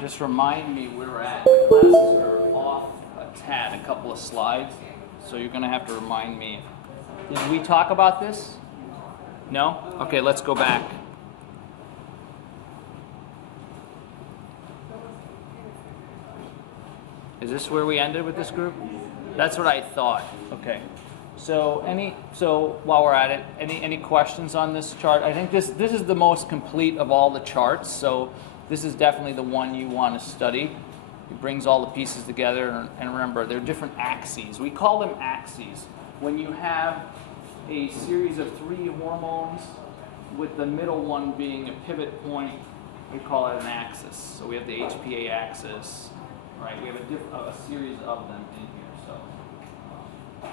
just remind me where we're at. My classes are off a tad, a couple of slides, so you're going to have to remind me. Did we talk about this? No? Okay, let's go back. Is this where we ended with this group? That's what I thought. Okay. So while we're at it, any questions on this chart? I think this is the most complete of all the charts. So this is definitely the one you want to study. It brings all the pieces together, and remember, they're different axes. We call them axes. When you have a series of 3 hormones with the middle one being a pivot point, we call it an axis. So we have the HPA axis, right? We have a series of them in here. So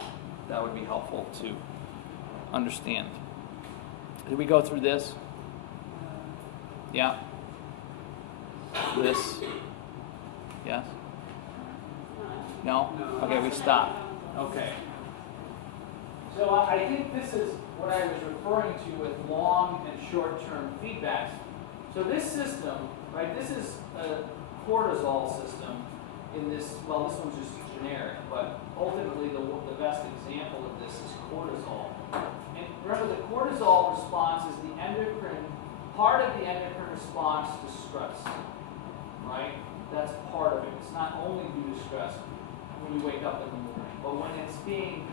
that would be helpful to understand. Did we go through this? Yeah? This? Yes? No? Okay, we stopped. Okay. So I think this is what I was referring to with long and short-term feedbacks. So this system, right, this is a cortisol system in this, well, this one's just generic, but ultimately the best example of this is cortisol. And remember, the cortisol response is the endocrine, part of the endocrine response to stress, right? That's part of it. It's not only due to stress when you wake up in the morning, but when it's being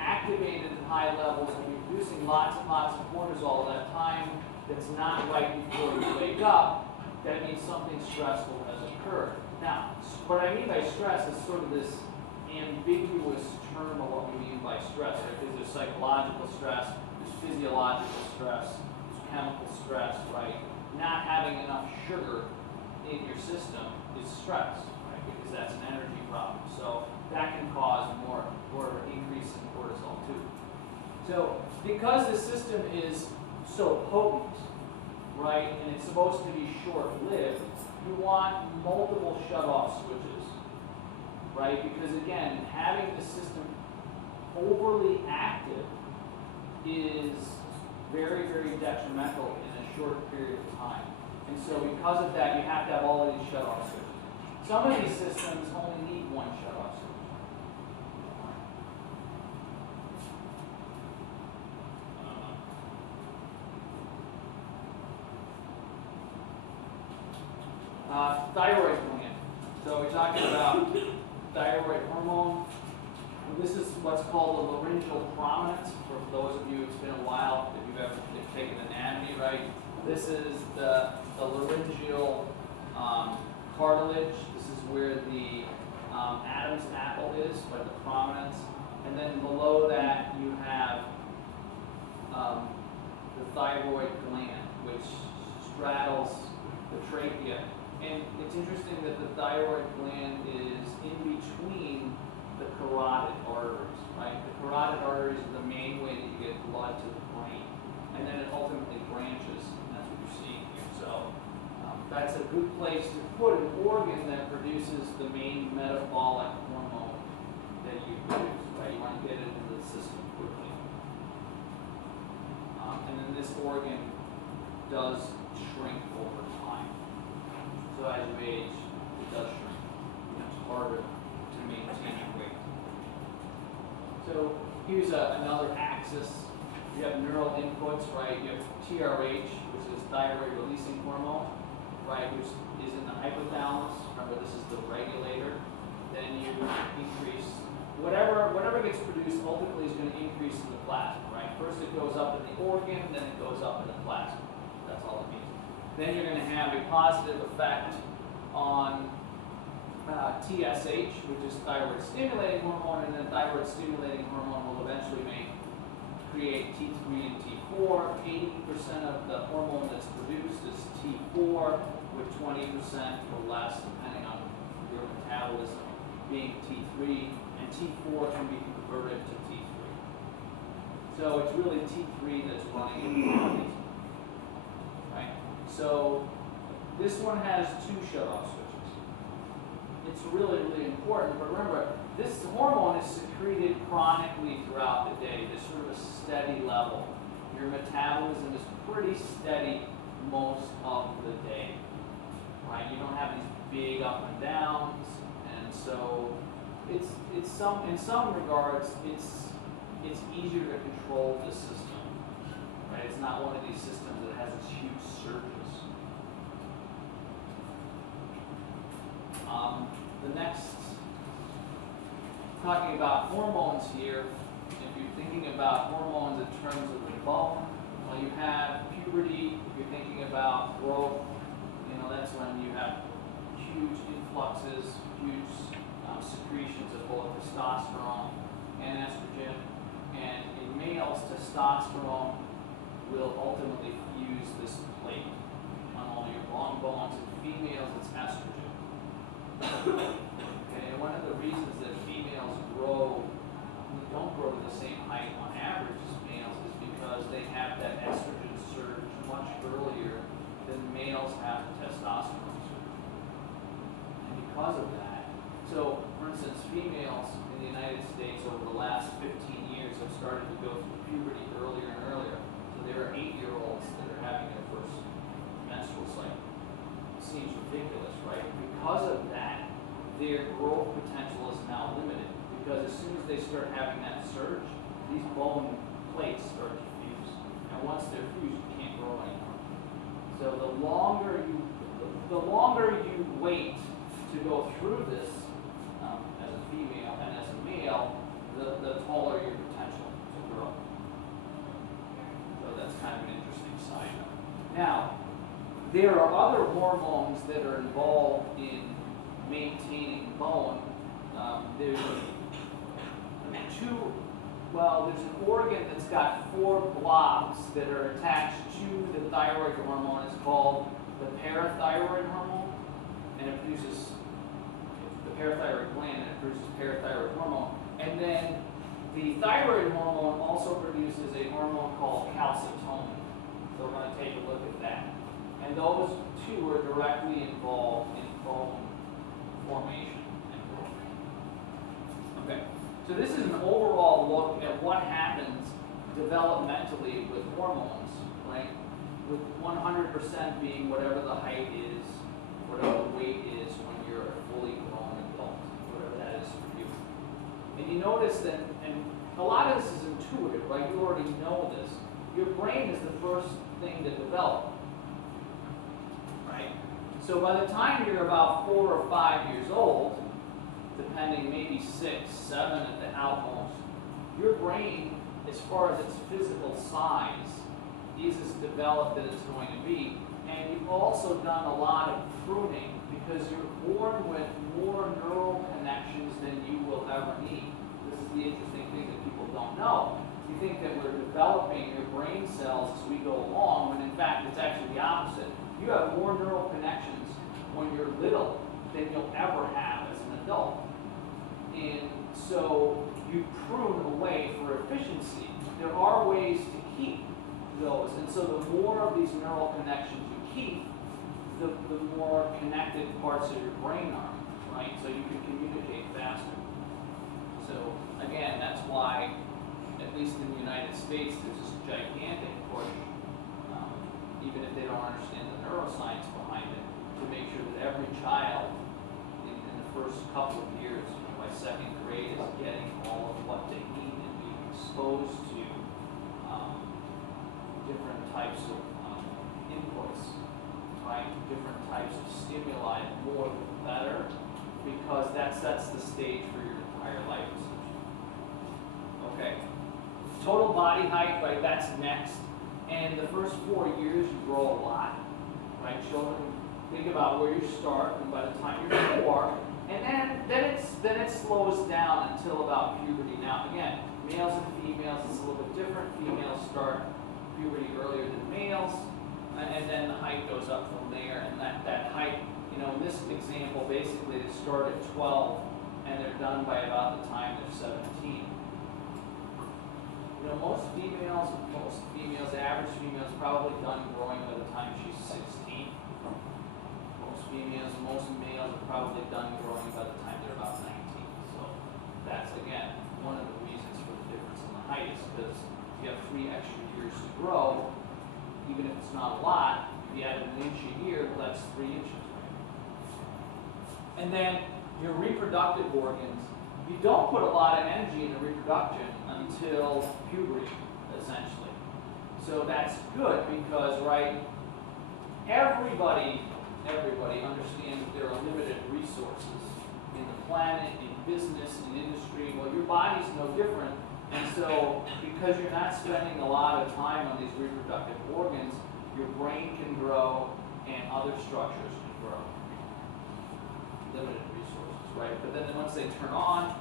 activated at high levels and you're producing lots and lots of cortisol at that time that's not right before you wake up, that means something stressful has occurred. Now, what I mean by stress is sort of this ambiguous term of what we mean by stress, right? Because there's psychological stress, there's physiological stress, there's chemical stress, right? Not having enough sugar in your system is stress, right? Because that's an energy problem. So that can cause more increase in cortisol too. So because the system is so potent, right, and it's supposed to be short-lived, you want multiple shut-off switches, right? Because again, having the system overly active is very, very detrimental in a short period of time. And so because of that, you have to have all of these shut-off switches. Some of these systems only need one shut-off switch. Thyroid gland. So we're talking about thyroid hormone. This is what's called the laryngeal prominence. For those of you, it's been a while if you've ever taken anatomy, right? This is the laryngeal cartilage. This is where the Adam's apple is, or the prominence. And then below that, you have the thyroid gland, which straddles the trachea. And it's interesting that the thyroid gland is in between the carotid arteries, right? The carotid arteries are the main way that you get blood to the brain. And then it ultimately branches, and that's what you're seeing here. So that's a good place to put an organ that produces the main metabolic hormone that you produce, right? You want to get it into the system quickly. And then this organ does shrink over time. So as you age, it does shrink. It's harder to maintain your weight. So here's another axis. You have neural inputs, right? You have TRH, which is thyroid releasing hormone, right? Which is in the hypothalamus. Remember, this is the regulator. Then you increase whatever gets produced ultimately is going to increase in the plasma, right? First it goes up in the organ, then it goes up in the plasma. That's all it means. Then you're going to have a positive effect on TSH, which is thyroid stimulating hormone, and then thyroid stimulating hormone will eventually create T3 and T4. 80% of the hormone that's produced is T4, with 20% or less, depending on your metabolism, being T3, and T4 can be converted to T3. So it's really T3 that's running in the body, right? So this one has 2 shut-off switches. It's really, really important, but remember, this hormone is secreted chronically throughout the day, this sort of a steady level. Your metabolism is pretty steady most of the day, right? You don't have these big up and downs, and so it's in some regards it's easier to control the system, right? It's not one of these systems that has its huge surges. The next, talking about hormones here. If you're thinking about hormones in terms of the bone, well, you have puberty. If you're thinking about growth, that's when you have huge influxes, huge secretions of both testosterone and estrogen. And in males, testosterone will ultimately fuse this plate on all your long bones. In females, it's estrogen. Okay, and one of the reasons that females don't grow to the same height on average as males is because they have that estrogen surge much earlier than males have the testosterone surge. And because of that, so for instance, females in the United States over the last 15 years have started to go through puberty earlier and earlier. So there are 8-year-olds that are having their first menstrual cycle. It seems ridiculous, right? Because of that, their growth potential is now limited. Because as soon as they start having that surge, these bone plates start to fuse. And once they're fused, you can't grow anymore. So the longer you wait to go through this as a female and as a male, the taller your potential to grow. So that's kind of an interesting side note. Now, there are other hormones that are involved in maintaining bone. There's an organ that's got 4 blobs that are attached to the thyroid hormone. It's called the parathyroid hormone, and it produces the parathyroid gland, and it produces parathyroid hormone. And then the thyroid hormone also produces a hormone called calcitonin. So we're going to take a look at that. And those two are directly involved in bone formation and growth. Okay, so this is an overall look at what happens developmentally with hormones, right? With 100% being whatever the height is, whatever the weight is when you're a fully grown adult, whatever that is for you. And you notice that, and a lot of this is intuitive, right? You already know this. Your brain is the first thing to develop. So by the time you're about 4 or 5 years old, depending, maybe 6, 7 at the outmost, your brain, as far as its physical size, is as developed as it's going to be. And you've also done a lot of pruning because you're born with more neural connections than you will ever need. This is the interesting thing that people don't know. You think that we're developing your brain cells as we go along, when in fact it's actually the opposite. You have more neural connections when you're little than you'll ever have as an adult. And so you prune away for efficiency. There are ways to keep those. And so the more of these neural connections you keep, the more connected parts of your brain are, right? So you can communicate faster. So again, that's why, at least in the United States, there's this gigantic push, even if they don't understand the neuroscience behind it, to make sure that every child in the first couple of years, by 2nd grade, is getting all of what they need and being exposed to different types of inputs, right? Different types of stimuli, more the better, because that sets the stage for your entire life, essentially. Okay. Total body height, right, that's next. And the first 4 years, you grow a lot, right? Children, think about where you start, and by the time you're 4, and then it slows down until about puberty. Now, again, males and females, it's a little bit different. Females start puberty earlier than males, and then the height goes up from there. And that height, in this example, basically they start at 12, and they're done by about the time they're 17. Most females, average females, probably done growing by the time she's 16. Most males are probably done growing by the time they're about 19. So that's, again, one of the reasons for the difference in the height, is because you have 3 extra years to grow, even if it's not a lot. If you add an inch a year, well, that's 3 inches, right? And then your reproductive organs, you don't put a lot of energy into reproduction until puberty, essentially. So that's good because, right, everybody understands that there are limited resources in the planet, in business, in industry. Well, your body's no different. And so, because you're not spending a lot of time on these reproductive organs, your brain can grow and other structures can grow. Limited resources, right? But then once they turn on,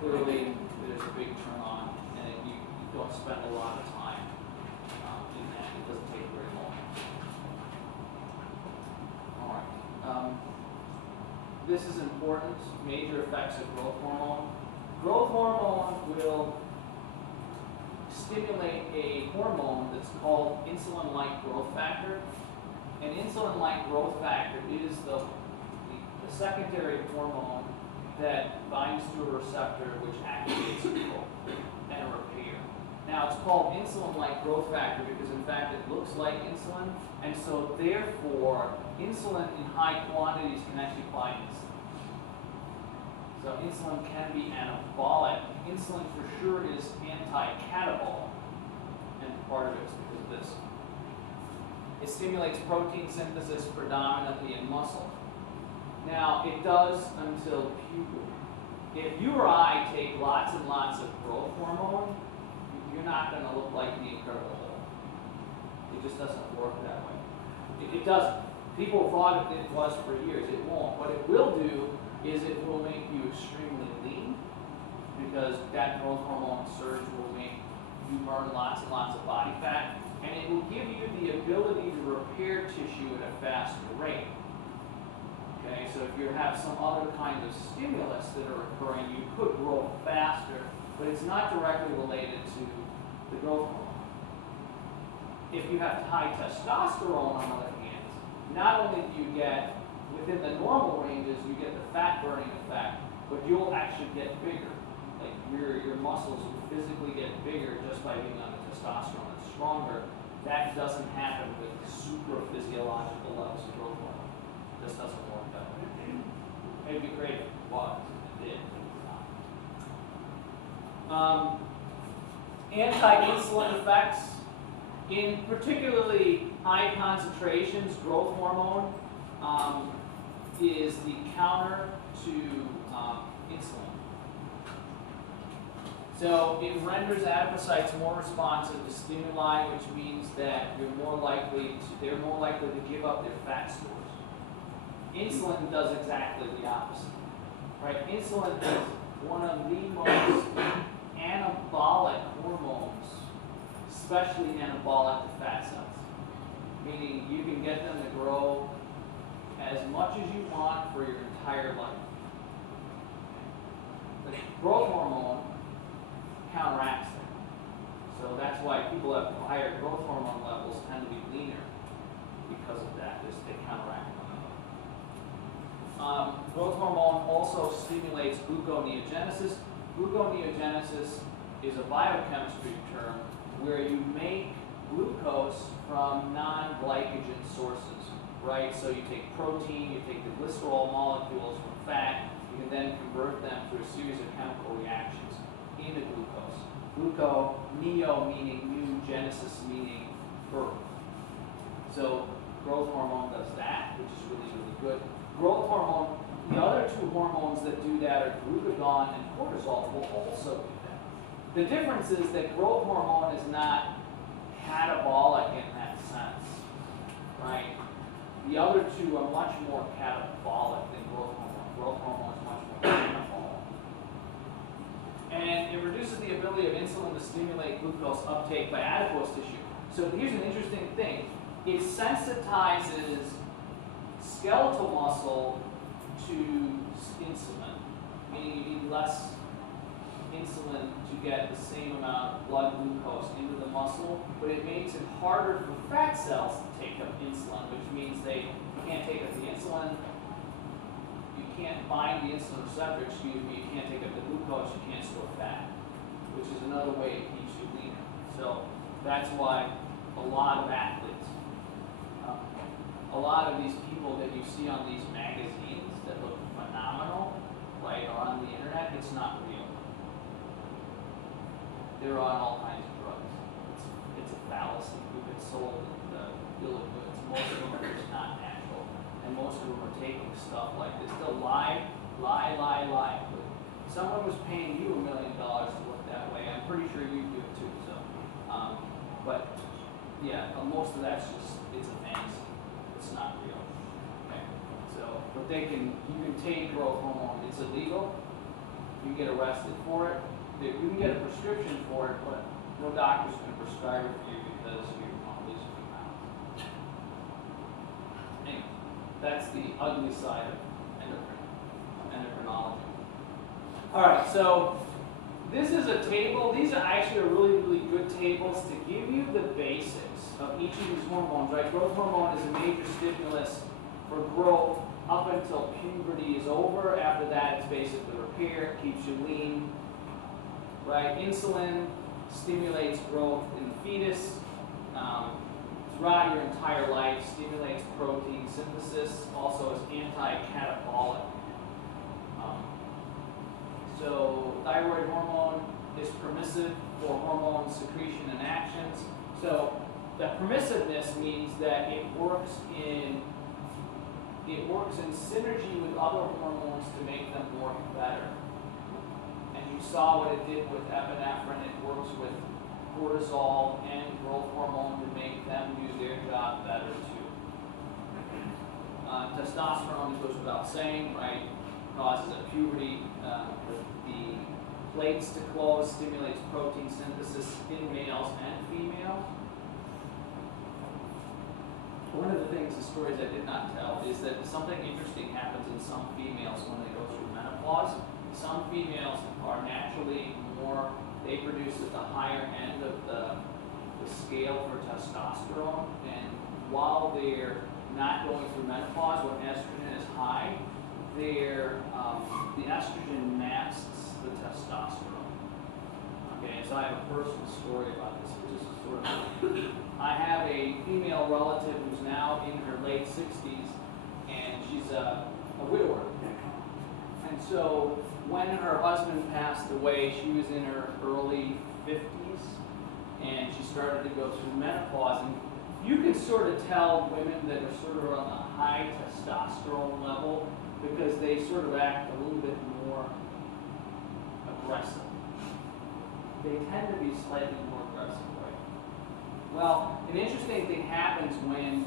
clearly there's a big turn on, and you don't spend a lot of time in that. It doesn't take very long. All right. This is important. Major effects of growth hormone. Growth hormone will stimulate a hormone that's called insulin-like growth factor. And insulin-like growth factor is the secondary hormone that binds to a receptor which activates growth and repair. Now it's called insulin-like growth factor because in fact it looks like insulin, and so therefore insulin in high quantities can actually bind insulin. So insulin can be anabolic. Insulin for sure is anti-catabolic, and part of it is because of this. It stimulates protein synthesis predominantly in muscle. Now, it does until puberty. If you or I take lots and lots of growth hormone, you're not going to look like the Incredible Hulk. It just doesn't work that way. It doesn't. People thought it was for years. It won't. What it will do is it will make you extremely lean because that growth hormone surge will make you burn lots and lots of body fat, and it will give you the ability to repair tissue at a faster rate. Okay, so if you have some other kind of stimulus that are occurring, you could grow faster, but it's not directly related to the growth hormone. If you have high testosterone, on the other hand, not only do you get, within the normal ranges, you get the fat burning effect, but you'll actually get bigger. Like your muscles will physically get bigger just by being on the testosterone that's stronger. That doesn't happen with super physiological levels of growth hormone. This doesn't work that way. It'd be great if it was, it did, but it's not. Anti-insulin effects, in particularly high concentrations, growth hormone is the counter to insulin. So it renders adipocytes more responsive to stimuli, which means that they're more likely to give up their fat stores. Insulin does exactly the opposite. Right? Insulin is one of the most anabolic hormones, especially anabolic to fat cells. Meaning you can get them to grow as much as you want for your entire life. The growth hormone counteracts that. So that's why people have higher growth hormone levels tend to be leaner because of that. They counteract one another. Growth hormone also stimulates gluconeogenesis. Gluconeogenesis is a biochemistry term where you make glucose from non-glycogen sources, right? So you take protein, you take the glycerol molecules from fat, you can then convert them through a series of chemical reactions into glucose. Gluconeo meaning new, genesis meaning birth. So growth hormone does that, which is really, really good. Growth hormone, the other two hormones that do that are glucagon and cortisol will also do that. The difference is that growth hormone is not catabolic in that sense, right? The other two are much more catabolic than growth hormone. Growth hormone is much more catabolic. And it reduces the ability of insulin to stimulate glucose uptake by adipose tissue. So here's an interesting thing. It sensitizes skeletal muscle to insulin, meaning you need less insulin to get the same amount of blood glucose into the muscle, but it makes it harder for fat cells to take up insulin, which means you can't take up the insulin, you can't bind the insulin receptor, you can't take up the glucose, you can't store fat, which is another way it keeps you leaner. So that's why a lot of athletes a lot of these people that you see on these magazines that look phenomenal, right, or on the internet, it's not real. They're on all kinds of drugs. It's a fallacy. We've been sold the bill of goods. Most of them are just not natural. And most of them are taking stuff like this. They'll lie. But someone was paying you $1 million to look that way. I'm pretty sure you do it too. So, but yeah, most of that's just, it's a fantasy. It's not real. Okay. So, but you can take growth hormone. It's illegal. You get arrested for it. You can get a prescription for it, but no doctor's going to prescribe it for you because you want to lose a few pounds. Anyway, that's the ugly side of endocrinology. All right, so this is a table. These are actually really, really good tables to give you the basics of each of these hormones. Right, growth hormone is a major stimulus for growth up until puberty is over. After that, it's basically repair, keeps you lean. Right, insulin stimulates growth in the fetus throughout your entire life, stimulates protein synthesis, also is anti-catabolic. So thyroid hormone is permissive for hormone secretion and actions. So the permissiveness means that it works in synergy with other hormones to make them work better. You saw what it did with epinephrine. It works with cortisol and growth hormone to make them do their job better too. Testosterone goes without saying, right? Causes at puberty the plates to close, stimulates protein synthesis in males and females. One of the things, the stories I did not tell, is that something interesting happens in some females when they go through menopause. Some females are naturally more, they produce at the higher end of the scale for testosterone, and while they're not going through menopause, when estrogen is high, the estrogen masks the testosterone. Okay, so I have a personal story about this, which is sort of, I have a female relative who's now in her late 60s, and she's a widower. And so when her husband passed away, she was in her early 50s, and she started to go through menopause. And you can sort of tell women that are sort of on the high testosterone level because they sort of act a little bit more aggressive. They tend to be slightly more aggressive, right? Well, an interesting thing happens when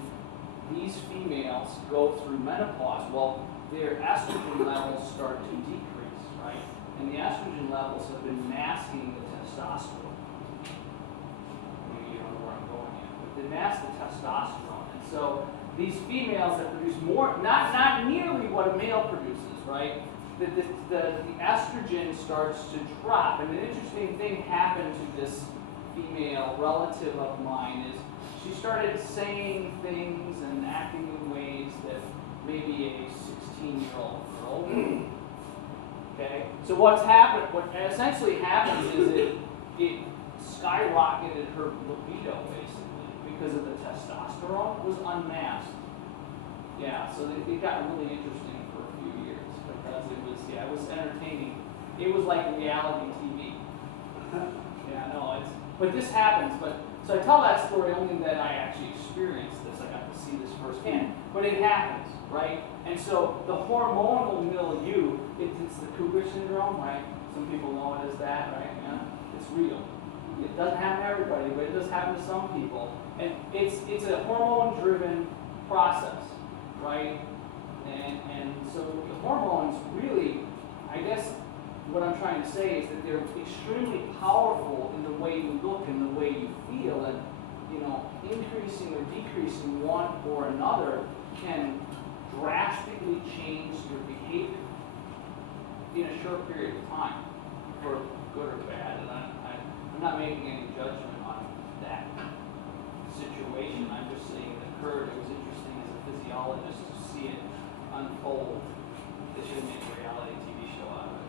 these females go through menopause. Well, their estrogen levels start to decrease, right? And the estrogen levels have been masking the testosterone. Maybe you don't know where I'm going at, but they mask the testosterone. And so these females that produce more, not nearly what a male produces, right? The estrogen starts to drop. And an interesting thing happened to this female relative of mine is she started saying things and acting in ways that maybe a 16-year-old girl would. Okay? So what essentially happens is it skyrocketed her libido, basically, because of the testosterone was unmasked. Yeah, so it got really interesting for a few years because it was entertaining. It was like reality TV. Yeah, no, but this happens. So I tell that story only that I actually experienced this. I got to see this firsthand. But it happens, right? And so the hormonal milieu, it's the Cougar syndrome, right? Some people know it as that, right? Yeah, it's real. It doesn't happen to everybody, but it does happen to some people. And it's a hormone-driven process, right? And so the hormones really, I guess what I'm trying to say is that they're extremely powerful in the way you look and the way you feel, and increasing or decreasing one or another can drastically change your behavior in a short period of time, for good or bad. And I'm not making any judgment on that situation. I'm just saying it occurred. It was interesting as a physiologist to see it unfold. They should make a reality TV show out of it.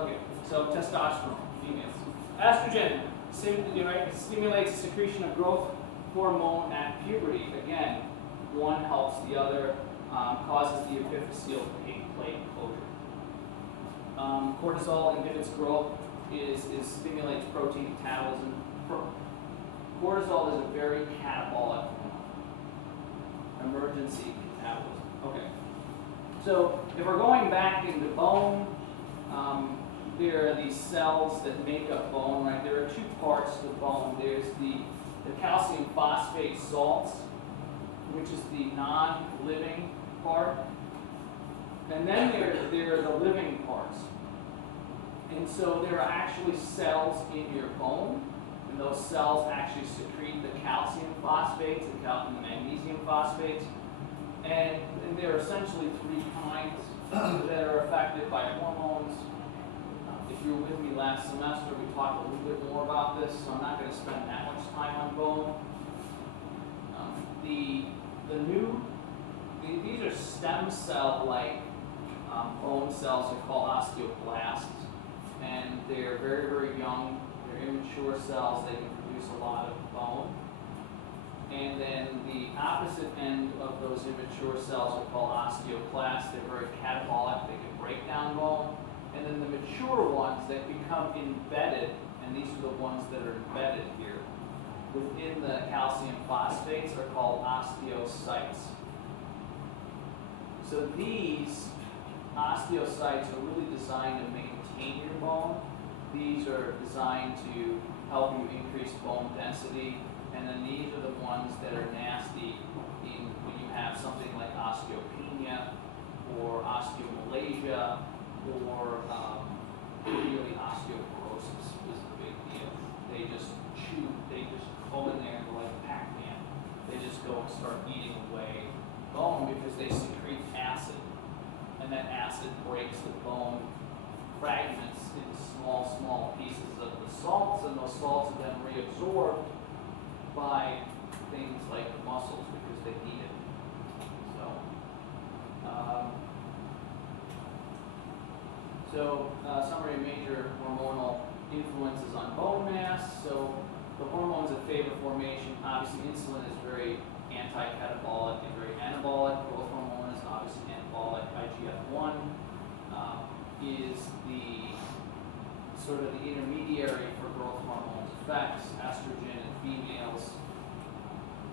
Okay, so testosterone, females. Estrogen stimulates the secretion of growth hormone at puberty. Again, one helps the other, causes the epiphyseal plate closure. Cortisol inhibits growth, stimulates protein metabolism. Cortisol is a very catabolic hormone. Emergency metabolism. Okay. So if we're going back into bone, there are these cells that make up bone, right? There are two parts to bone. There's the calcium phosphate salts, which is the non-living part. And then there are the living parts. And so there are actually cells in your bone, and those cells actually secrete the calcium phosphates and the magnesium phosphates. And there are essentially three kinds that are affected by hormones. If you were with me last semester, we talked a little bit more about this, so I'm not going to spend that much time on bone. These are stem cell-like bone cells are called osteoblasts, and they're very, very young. They're immature cells. They can produce a lot of bone. And then the opposite end of those immature cells are called osteoclasts. They're very catabolic. They can break down bone. And then the mature ones that become embedded, and these are the ones that are embedded here, within the calcium phosphates are called osteocytes. So these osteocytes are really designed to maintain your bone. These are designed to help you increase bone density. And then these are the ones that are nasty when you have something like osteopenia or osteomalacia or really osteoporosis is the big deal. They just go in there like Pac-Man. They just go and start eating away bone because they secrete acid. And that acid breaks the bone fragments into small, small pieces of the salts, and those salts are then reabsorbed by things like the muscles because they need it. Summary of major hormonal influences on bone mass. So the hormones that favor formation, obviously insulin is very anti-catabolic and very anabolic. Growth hormone is obviously anabolic. IGF-1 is the sort of the intermediary for growth hormones effects, estrogen in females,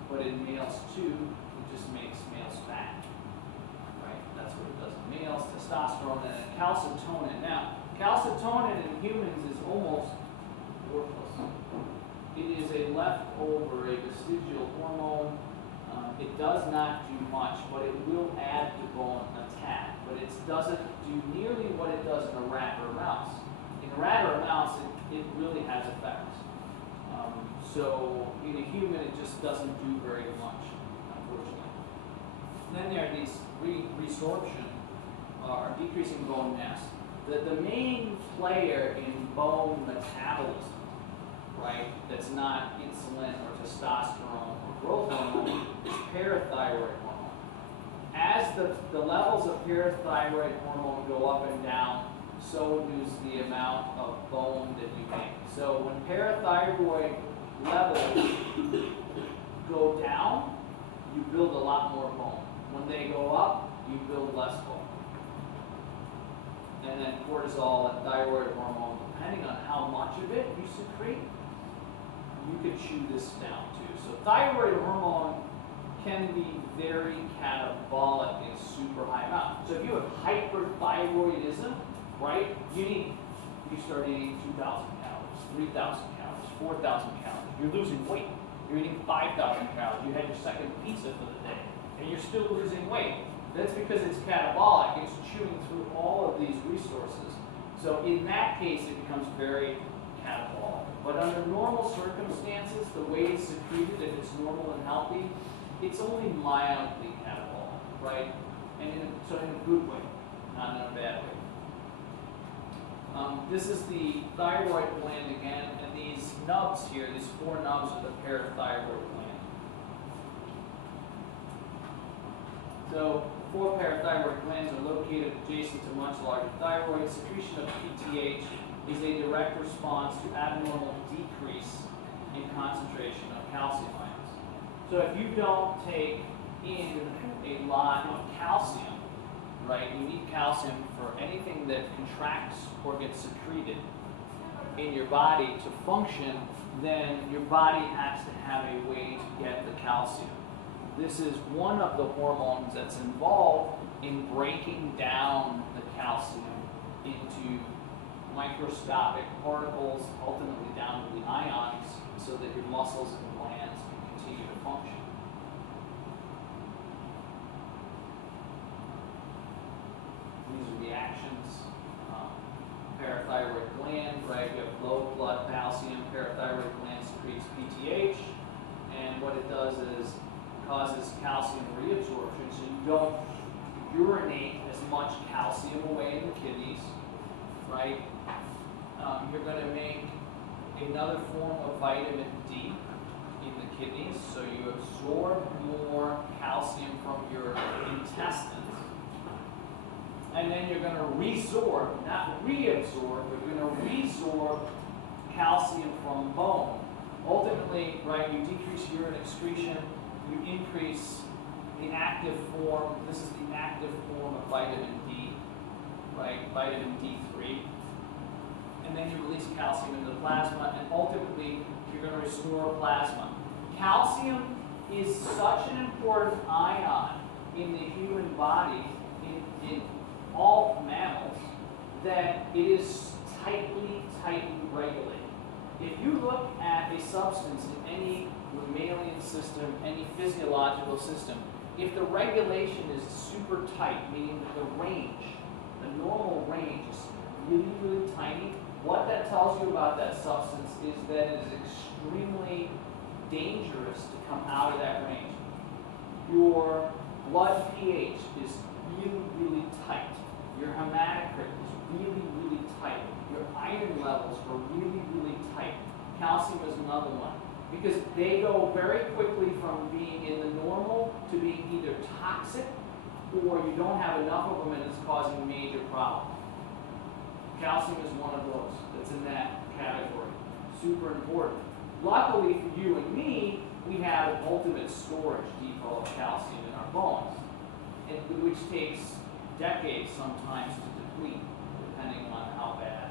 but in males too, it just makes males fat, right? That's what it does in males. Testosterone and then calcitonin. Now, calcitonin in humans is almost worthless. It is a leftover, a vestigial hormone. It does not do much, but it will add to bone attack. But it doesn't do nearly what it does in a rat or a mouse. In a rat or a mouse, it really has effects. So in a human, it just doesn't do very much, unfortunately. And then there are these resorption, or decreasing bone mass. The main player in bone metabolism, right, that's not insulin or testosterone or growth hormone, is parathyroid hormone. As the levels of parathyroid hormone go up and down, so does the amount of bone that you make. So when parathyroid levels go down, you build a lot more bone. When they go up, you build less bone. And then cortisol and thyroid hormone, depending on how much of it you secrete, you can chew this down too. So thyroid hormone can be very catabolic in super high amounts. So if you have hyperthyroidism, right, you start eating 2,000 calories, 3,000 calories, 4,000 calories. You're losing weight. You're eating 5,000 calories. You had your second pizza for the day, and you're still losing weight. That's because it's catabolic. It's chewing through all of these resources. So in that case, it becomes very catabolic. But under normal circumstances, the way it's secreted, if it's normal and healthy, it's only mildly catabolic, right? And in a good way, not in a bad way. This is the thyroid gland again, and these nubs here, these four nubs are the parathyroid gland. So, four parathyroid glands are located adjacent to much larger thyroid. Secretion of PTH is a direct response to abnormal decrease in concentration of calcium ions. So if you don't take in a lot of calcium, right, you need calcium for anything that contracts or gets secreted in your body to function, then your body has to have a way to get the calcium. This is one of the hormones that's involved in breaking down the calcium into microscopic particles, ultimately down to the ions, so that your muscles and glands can continue to function. These are reactions. Parathyroid gland, right? You have low blood calcium. Parathyroid gland secretes PTH, and what it does is causes calcium reabsorption, so you don't urinate as much calcium away in the kidneys, right? You're going to make another form of vitamin D in the kidneys, so you absorb more calcium from your intestines. And then you're going to resorb, not reabsorb, but you're going to resorb calcium from bone. Ultimately, right, you decrease urine excretion, you increase the active form, this is the active form of vitamin D, right, vitamin D3. And then you release calcium into the plasma, and ultimately, you're going to restore plasma. Calcium is such an important ion in the human body, in all mammals, that it is tightly regulated. If you look at a substance in any mammalian system, any physiological system, if the regulation is super tight, meaning that the range, the normal range is really tiny, what that tells you about that substance is that it is extremely dangerous to come out of that range. Your blood pH is really tight. Your hematocrit is really tight. Your iron levels are really tight. Calcium is another one. Because they go very quickly from being in the normal to being either toxic or you don't have enough of them and it's causing major problems. Calcium is one of those that's in that category. Super important. Luckily for you and me, we have an ultimate storage depot of calcium in our bones, which takes decades sometimes to deplete, depending on how bad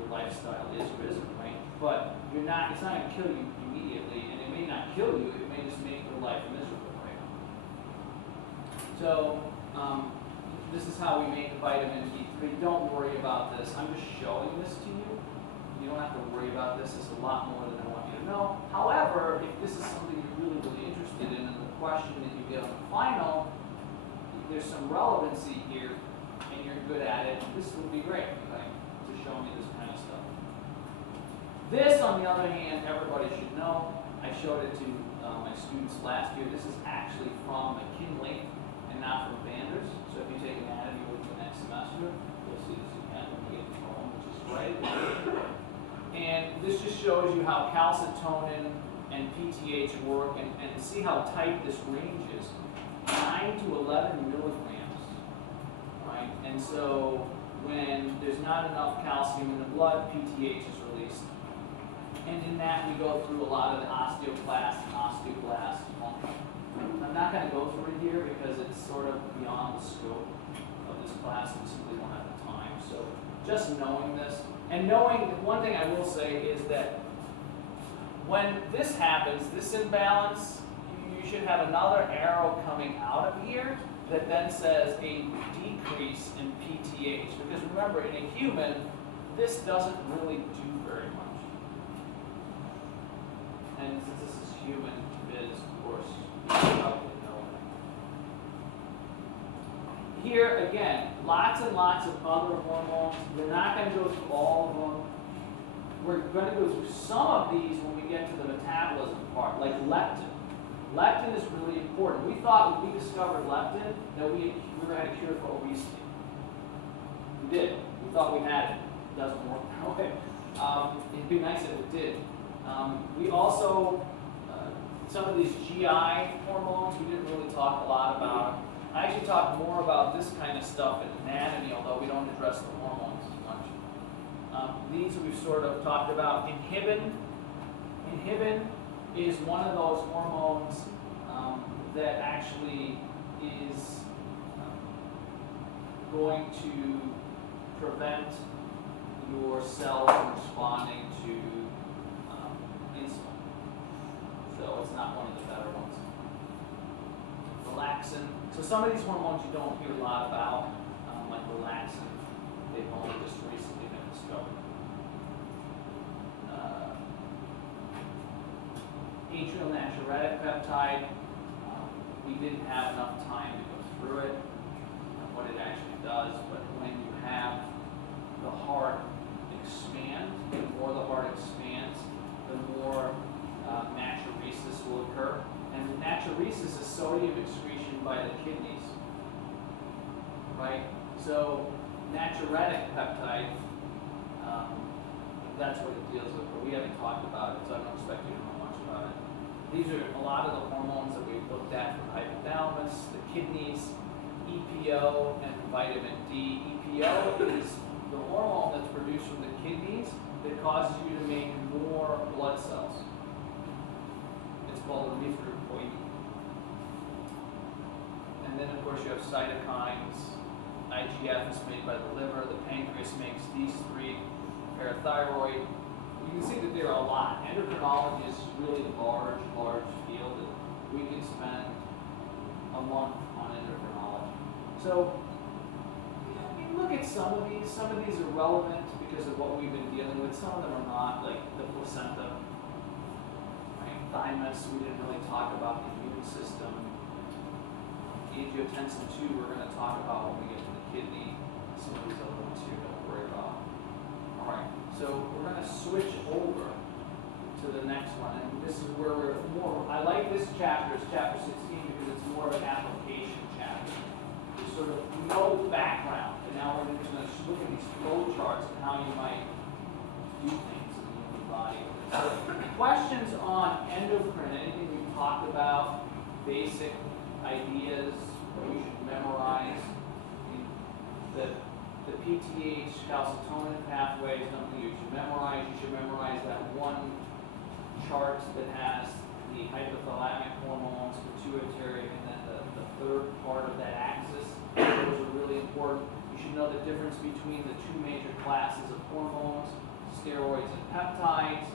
your lifestyle is or isn't, right? But it's not going to kill you immediately, and it may not kill you, it may just make your life miserable, right? So, this is how we make the vitamin D3. Don't worry about this. I'm just showing this to you. You don't have to worry about this. It's a lot more than I want you to know. However, if this is something you're really interested in, and the question that you get on the final, there's some relevancy here, and you're good at it, this would be great, right, to show me this kind of stuff. This, on the other hand, everybody should know. I showed it to my students last year. This is actually from McKinley and not from Vanders. So if you take anatomy with you next semester, you'll see this again when we get to home, which is right. And this just shows you how calcitonin and PTH work, and see how tight this range is. 9 to 11 milligrams, right? And so when there's not enough calcium in the blood, PTH is released. And in that, we go through a lot of the osteoclast and osteoblast function. I'm not going to go through it here because it's sort of beyond the scope of this class. We simply don't have the time. So just knowing this, and knowing, one thing I will say is that when this happens, this imbalance, you should have another arrow coming out of here that then says a decrease in PTH. Because remember, in a human, this doesn't really do very much. And since this is human biz, of course, you probably know it. Here, again, lots and lots of other hormones. We're not going to go through all of them. We're going to go through some of these when we get to the metabolism part, like leptin. Leptin is really important. We thought when we discovered leptin that we were going to cure for obesity. We did. We thought we had it. It doesn't work that way. It'd be nice if it did. We also, some of these GI hormones, we didn't really talk a lot about. I actually talked more about this kind of stuff in anatomy, although we don't address the hormones as much. These we've sort of talked about. Inhibin is one of those hormones that actually is going to prevent your cells from responding to insulin. So it's not one of the better ones. Relaxin. So some of these hormones you don't hear a lot about, like relaxin, they've only just recently been discovered. Atrial natriuretic peptide. We didn't have enough time to go through it, what it actually does, but when you have the heart expand, the more the heart expands, the more natriuresis will occur. And natriuresis is sodium excretion by the kidneys, right? So natriuretic peptide, that's what it deals with, but we haven't talked about it, so I don't expect you to know much about it. These are a lot of the hormones that we've looked at for hypothalamus, the kidneys, EPO, and vitamin D. EPO is the hormone that's produced from the kidneys that causes you to make more blood cells. It's called erythropoietin. And then, of course, you have cytokines. IGF is made by the liver. The pancreas makes these three. Parathyroid. You can see that there are a lot. Endocrinology is really a large field that we can spend a month on endocrinology. So, you look at some of these. Some of these are relevant because of what we've been dealing with. Some of them are not, like the placenta. Right? Thymus, we didn't really talk about the immune system. Angiotensin II, we're going to talk about when we get to the kidney. Some of these other ones here, don't worry about. All right, so we're going to switch over to the next one, and this is where we're more. I like this chapter, it's chapter 16, because it's more of an application chapter. You sort of know background, and now we're just going to look at these flow charts and how you might do things in the human body. So, questions on endocrine? Anything we've talked about? Basic ideas that we should memorize? The PTH calcitonin pathway is something you should memorize. You should memorize that one chart that has the hypothalamic hormones, pituitary, and then the third part of that axis. Those are really important. You should know the difference between the two major classes of hormones, steroids and peptides,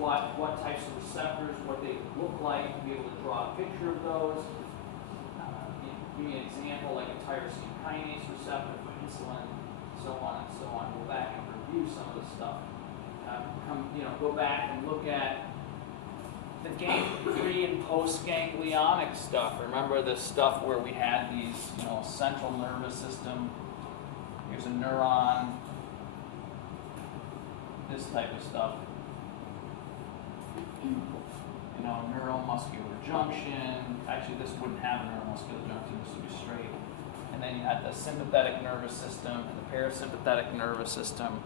what types of receptors, what they look like, be able to draw a picture of those. Give me an example, like a tyrosine kinase receptor for insulin, so on and so on. Go back and review some of the stuff. Go back and look at the pre and post-ganglionic stuff. Remember the stuff where we had these, central nervous system. Here's a neuron. This type of stuff. Neuromuscular junction. Actually, this wouldn't have a neuromuscular junction. This would be straight. And then you had the sympathetic nervous system and the parasympathetic nervous system.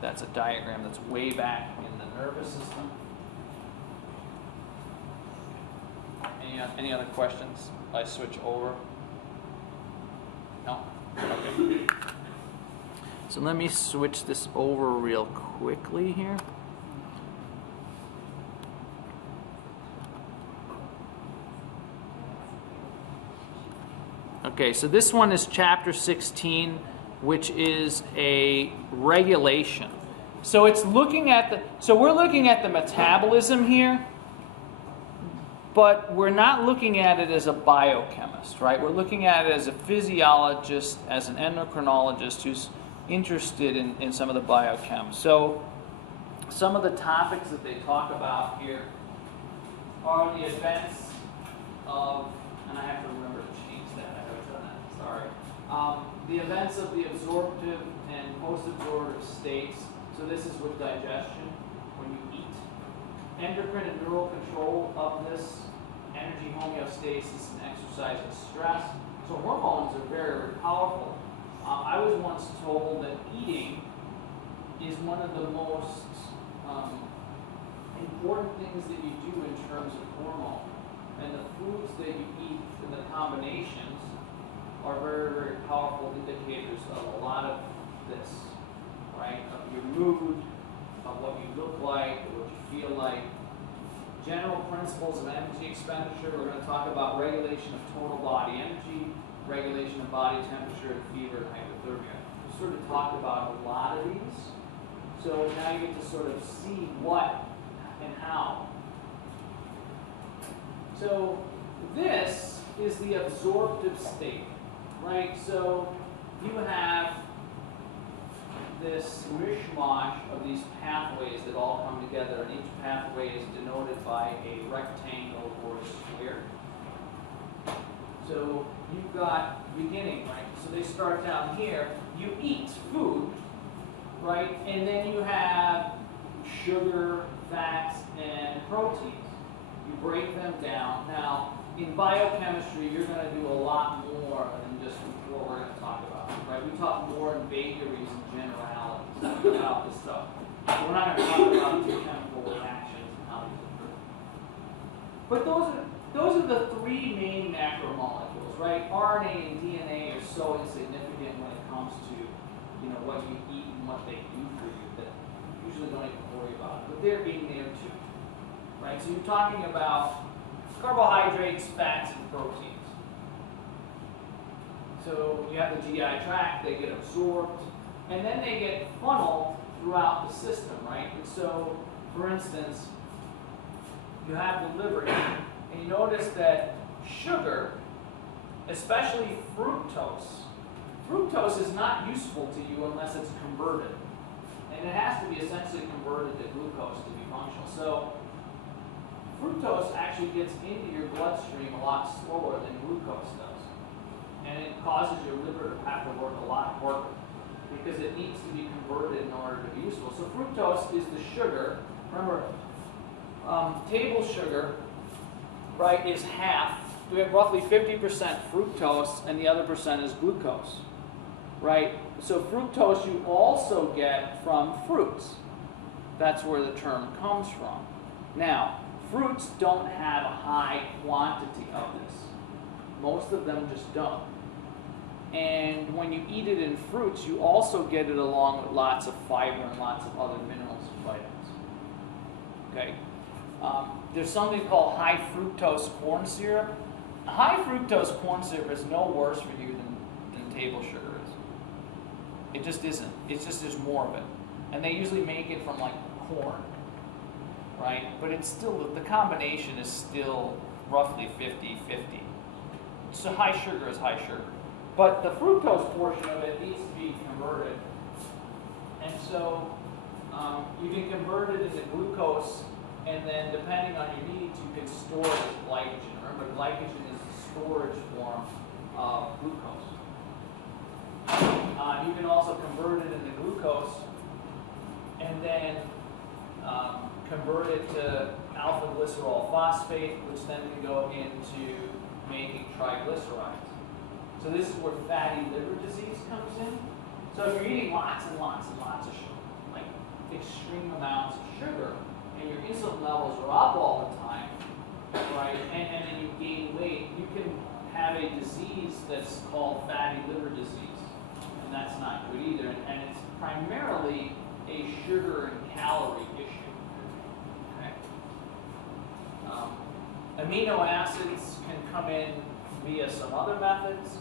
That's a diagram that's way back in the nervous system. Any other questions? I switch over? No? Okay. So let me switch this over real quickly here. Okay, so this one is chapter 16, which is a regulation. So it's looking at we're looking at the metabolism here, but we're not looking at it as a biochemist, right? We're looking at it as a physiologist, as an endocrinologist who's interested in some of the biochem. So some of the topics that they talk about here are the events of, and I have to remember to change that, I haven't done that, sorry. The events of the absorptive and post-absorptive states. So this is with digestion, when you eat. Endocrine and neural control of this, energy homeostasis and exercise and stress. So hormones are very, very powerful. I was once told that eating is one of the most important things that you do in terms of hormone. And the foods that you eat and the combinations are very, very powerful indicators of a lot of this, right? Of your mood, of what you look like, of what you feel like. general principles of energy expenditure. We're going to talk about regulation of total body energy, regulation of body temperature, fever, and hypothermia. We sort of talked about a lot of these. So now you get to sort of see what and how. So this is the absorptive state, right? So you have this mishmash of these pathways that all come together, and each pathway is denoted by a rectangle or a square. So you've got beginning, right? So they start down here. You eat food, right? And then you have sugar, fats, and proteins. You break them down. Now, in biochemistry, you're going to do a lot more than just what we're going to talk about, right? We talk more in vagaries and generalities about this stuff. We're not going to talk about the chemical reactions and how these occur. But those are the three main macromolecules, right? RNA and DNA are so insignificant when it comes to, you know, what you eat and what they do for you that you usually don't even worry about it. But they're being there too, right? So you're talking about carbohydrates, fats, and proteins. So you have the GI tract, they get absorbed, and then they get funneled throughout the system, right? And so, for instance, you have the liver here, and you notice that sugar, especially fructose is not useful to you unless it's converted. And it has to be essentially converted to glucose to be functional. So fructose actually gets into your bloodstream a lot slower than glucose does. And it causes your liver to have to work a lot harder because it needs to be converted in order to be useful. So fructose is the sugar. Remember, table sugar, right, is half. We have roughly 50% fructose and the other percent is glucose, right? So fructose you also get from fruits. That's where the term comes from. Now, fruits don't have a high quantity of this. Most of them just don't. And when you eat it in fruits, you also get it along with lots of fiber and lots of other minerals and vitamins. Okay? There's something called high fructose corn syrup. High fructose corn syrup is no worse for you than table sugar is. It just isn't. It's just there's more of it. And they usually make it from like corn, right? But it's still, the combination is still roughly 50-50. So high sugar is high sugar. But the fructose portion of it needs to be converted. And so you can convert it into glucose, and then depending on your needs, you can store it as glycogen. Remember, glycogen is the storage form of glucose. You can also convert it into glucose, and then convert it to alpha glycerol phosphate, which then can go into making triglycerides. So this is where fatty liver disease comes in. So if you're eating lots and lots and lots of sugar, like extreme amounts of sugar, and your insulin levels are up all the time, right, and then you gain weight, you can have a disease that's called fatty liver disease. And that's not good either. And it's primarily a sugar and calorie issue. Okay? Amino acids can come in via some other methods,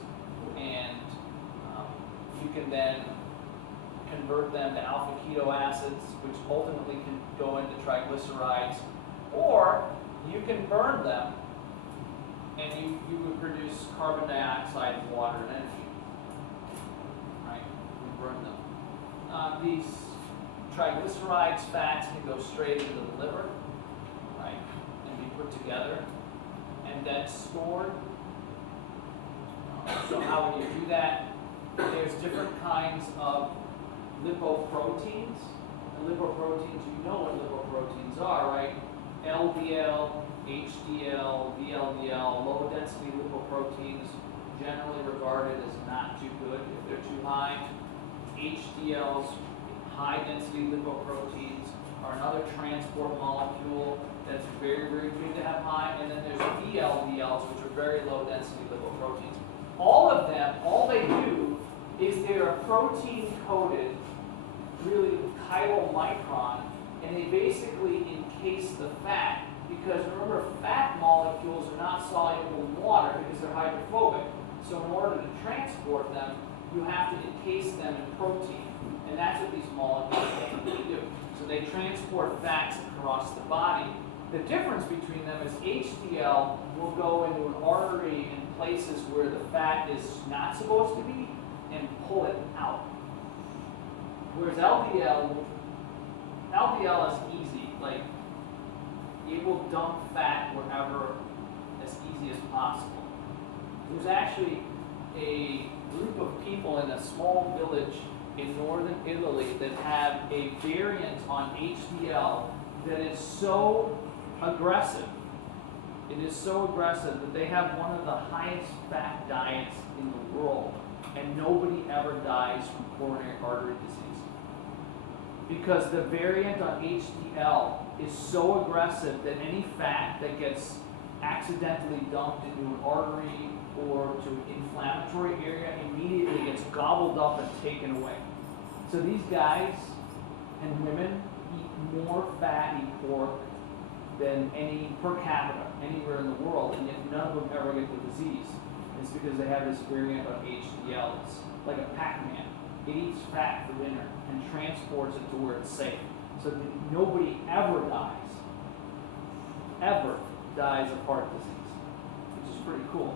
and you can then convert them to alpha keto acids, which ultimately can go into triglycerides, or you can burn them, and you would produce carbon dioxide, water, and energy. Right? You can burn them. These triglycerides, fats, can go straight into the liver, right, and be put together, and then stored. So how would you do that? There's different kinds of lipoproteins. And lipoproteins, you know what lipoproteins are, right? LDL, HDL, VLDL, low density lipoproteins, generally regarded as not too good if they're too high. HDLs, high density lipoproteins, are another transport molecule that's very, very good to have high. And then there's VLDLs, which are very low density lipoproteins. All of them, all they do is they're a protein coated, really chylomicron, and they basically encase the fat because remember, fat molecules are not soluble in water because they're hydrophobic. So in order to transport them, you have to encase them in protein. And that's what these molecules ultimately do. So they transport fats across the body. The difference between them is HDL will go into an artery in places where the fat is not supposed to be and pull it out. Whereas LDL is easy. Like, it will dump fat wherever as easy as possible. There's actually a group of people in a small village in northern Italy that have a variant on HDL that is so aggressive. It is so aggressive that they have one of the highest fat diets in the world, and nobody ever dies from coronary artery disease. Because the variant on HDL is so aggressive that any fat that gets accidentally dumped into an artery or to an inflammatory area immediately gets gobbled up and taken away. So these guys and women eat more fatty pork than any per capita anywhere in the world, and yet none of them ever get the disease. It's because they have this variant of HDL. It's like a Pac-Man. It eats fat for dinner and transports it to where it's safe. So that nobody ever dies of heart disease, which is pretty cool.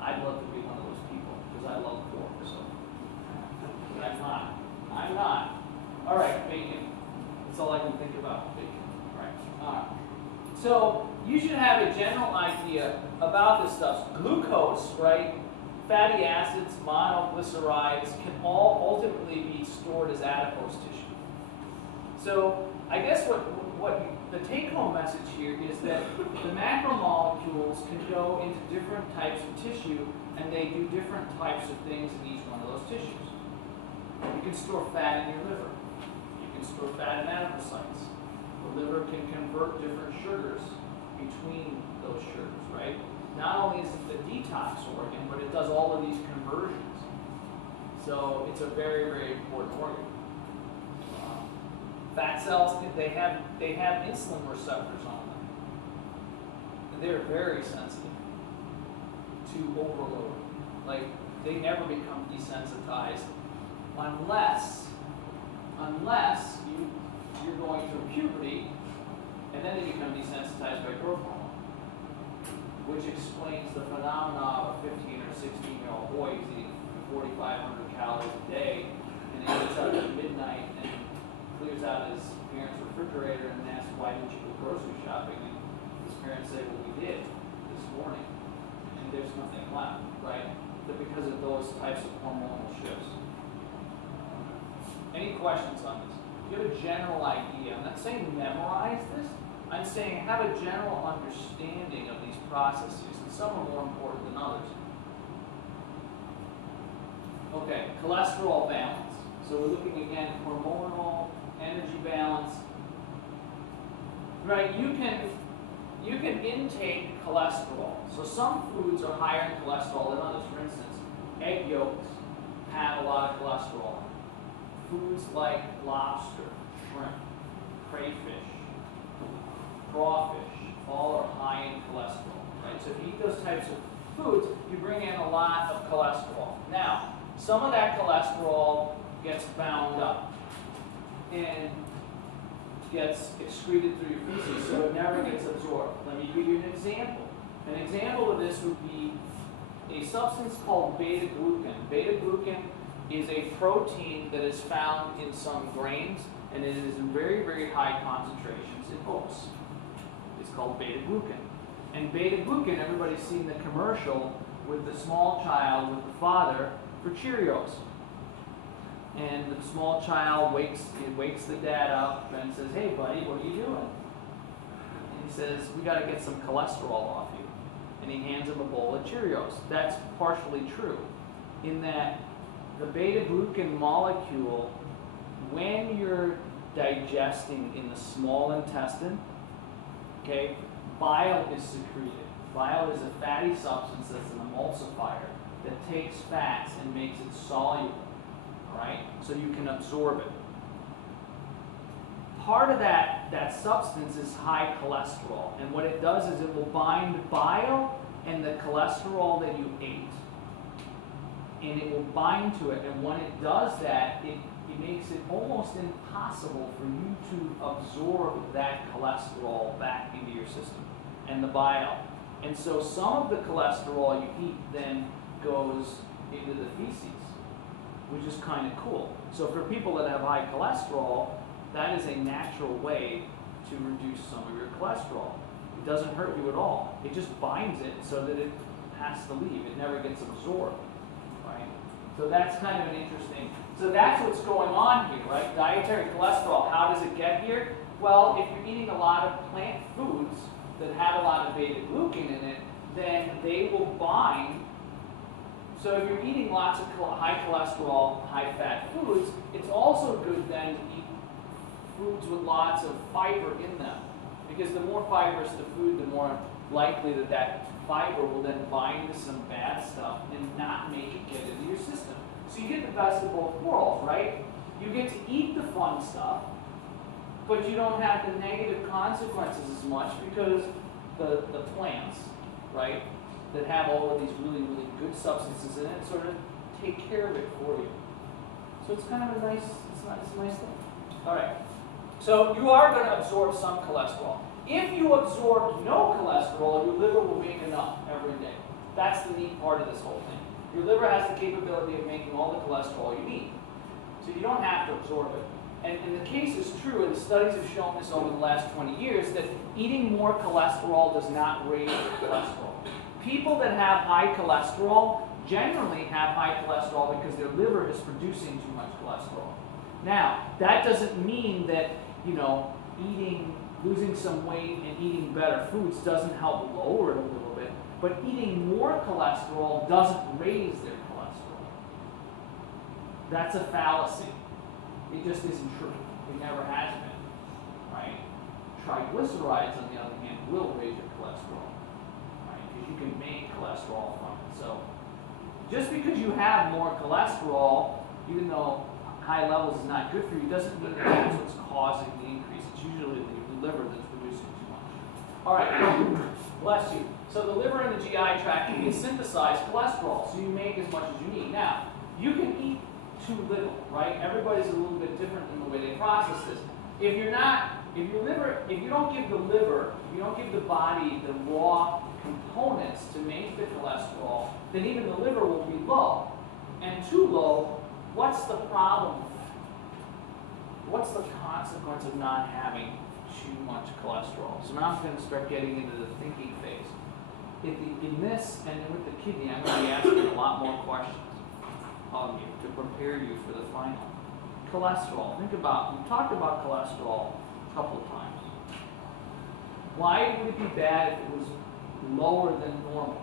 I'd love to be one of those people because I love pork. So, but I'm not. All right, bacon. That's all I can think about. Bacon. All right. So you should have a general idea about this stuff. Glucose, right? Fatty acids, monoglycerides can all ultimately be stored as adipose tissue. So I guess what the take-home message here is that the macromolecules can go into different types of tissue, and they do different types of things in each one of those tissues. You can store fat in your liver. You can store fat in adipocytes. The liver can convert different sugars between those sugars, right? Not only is it the detox organ, but it does all of these conversions. So it's a very, very important organ. Fat cells, they have insulin receptors on them. And they're very sensitive to overload. Like, they never become desensitized unless you're going through puberty, and then they become desensitized by growth hormone, which explains the phenomena of a 15 or 16-year-old boy who's eating 4,500 calories a day, and he gets up at midnight and clears out his parents' refrigerator and asks, "Why didn't you go grocery shopping?" And his parents say, "Well, we did this morning," and there's nothing left, right? But because of those types of hormonal shifts. Any questions on this? You have a general idea. I'm not saying memorize this. I'm saying have a general understanding of these processes, and some are more important than others. Okay, cholesterol balance. So we're looking again at hormonal, energy balance. Right, you can intake cholesterol. So some foods are higher in cholesterol than others. For instance, egg yolks have a lot of cholesterol. Foods like lobster, shrimp, crayfish, crawfish, all are high in cholesterol. Right? So if you eat those types of foods, you bring in a lot of cholesterol. Now, some of that cholesterol gets bound up and gets excreted through your feces, so it never gets absorbed. Let me give you an example. An example of this would be a substance called beta-glucan. Beta-glucan is a protein that is found in some grains, and it is in very, very high concentrations in oats. It's called beta-glucan. And beta-glucan, everybody's seen the commercial with the small child with the father for Cheerios. And the small child wakes the dad up and says, "Hey buddy, what are you doing?" And he says, "We got to get some cholesterol off you." And he hands him a bowl of Cheerios. That's partially true, in that the beta-glucan molecule, when you're digesting in the small intestine, okay, bile is secreted. Bile is a fatty substance that's an emulsifier that takes fats and makes it soluble, all right? So you can absorb it. part of that substance is high cholesterol. And what it does is it will bind bile and the cholesterol that you ate. And it will bind to it. And when it does that, it makes it almost impossible for you to absorb that cholesterol back into your system and the bile. And so some of the cholesterol you eat then goes into the feces, which is kind of cool. So for people that have high cholesterol, that is a natural way to reduce some of your cholesterol. It doesn't hurt you at all. It just binds it so that it has to leave. It never gets absorbed, right? So that's kind of an interesting, so that's what's going on here, right? Dietary cholesterol, how does it get here? Well, if you're eating a lot of plant foods that have a lot of beta-glucan in it, then they will bind. So if you're eating lots of high cholesterol, high fat foods, it's also good then to eat foods with lots of fiber in them. Because the more fibrous the food, the more likely that that fiber will then bind to some bad stuff and not make it get into your system. So you get the best of both worlds, right? You get to eat the fun stuff, but you don't have the negative consequences as much because the plants, right, that have all of these really, really good substances in it sort of take care of it for you. So it's kind of a nice, it's a nice thing. All right. So you are going to absorb some cholesterol. If you absorb no cholesterol, your liver will make enough every day. That's the neat part of this whole thing. Your liver has the capability of making all the cholesterol you need. So you don't have to absorb it. And the case is true, and the studies have shown this over the last 20 years, that eating more cholesterol does not raise your cholesterol. People that have high cholesterol generally have high cholesterol because their liver is producing too much cholesterol. Now, that doesn't mean that, losing some weight and eating better foods doesn't help lower it a little bit, but eating more cholesterol doesn't raise their cholesterol. That's a fallacy. It just isn't true. It never has been, right? Triglycerides, on the other hand, will raise your cholesterol, right? Because you can make cholesterol from it. So just because you have more cholesterol, even though high levels is not good for you, doesn't mean that that's what's causing the increase. It's usually the liver that's producing too much. All right, bless you. So the liver and the GI tract can synthesize cholesterol, so you make as much as you need. Now, you can eat too little, right? Everybody's a little bit different in the way they process this. If you don't give the body the raw components to make the cholesterol, then even the liver will be low. And too low, what's the problem with that? What's the consequence of not having too much cholesterol? So now I'm going to start getting into the thinking phase. In this, and with the kidney, I'm going to be asking a lot more questions of you to prepare you for the final. Cholesterol. We talked about cholesterol a couple of times. Why would it be bad if it was lower than normal?